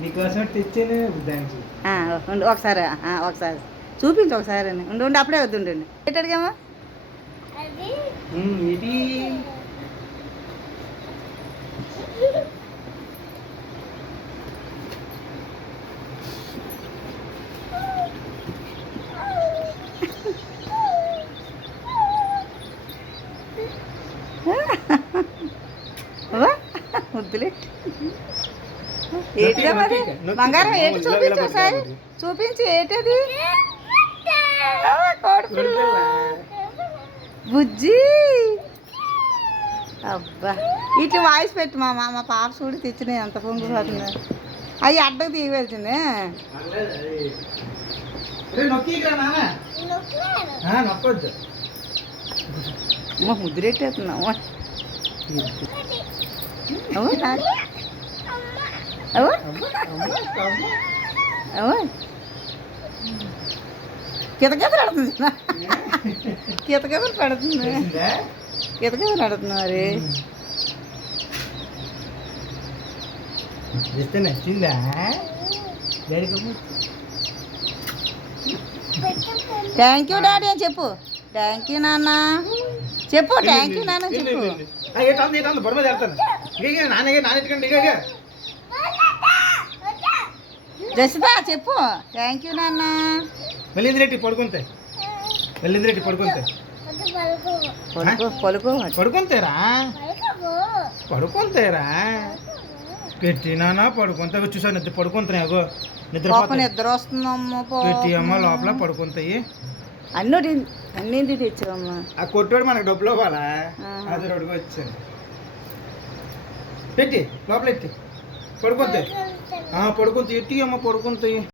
నీకోసం తెచ్చాను థ్యాంక్స్. ఉండు ఒకసారి ఒకసారి చూపించు ఒకసారి అని ఉండు ఉండి అప్పుడే వద్దుండి ఏంటడిగామా ఇది ముద్దులే ఏంటిదా మరి బంగారం ఏంటి చూపించు ఒకసారి చూపించి ఏంటది కోడిపిల్ల బుజ్జి అబ్బా ఇట్లా వాయిస్ పెట్టు మా పాప చూడి తెచ్చినాయి అంత పొంగిపోతుంది అవి అడ్డకు తీయవలసిందే నొక్కొద్దు ముద్దురెట్టేస్తున్నావు కితకితలు ఆడుతుంది కితకితలు పెడుతుంది కితకితలు ఆడుతుంది మరి నచ్చిందా థ్యాంక్ యూ డాడీ అని చెప్పు థ్యాంక్ యూ నాన్న చెప్పు థ్యాంక్ యూ నాన్న చెప్పు జసితా చెప్పు థ్యాంక్ యూ నాన్న వెళ్ళిందిరెడ్డి పడుకుంటే వెళ్ళిందిరెడ్డి పడుకుంటే పలుకు పడుకుంతేరా పడుకుంతేరా పెట్టినా పడుకుంటా చూసా నిద్ర పడుకుంటున్నాయి అగో నిద్ర వస్తుందమ్మా పెట్టి అమ్మ లోపల పడుకుంటాయి అన్నింటి తెచ్చావమ్మా ఆ కొట్టోడు మనకు డబ్బులు ఇవ్వాలా అది రోడ్డుగా వచ్చాను పెట్టి లోపల ఎట్టి పడుకుంటాయి పడుకుంటాయి ఎట్టి అమ్మ పడుకుంటాయి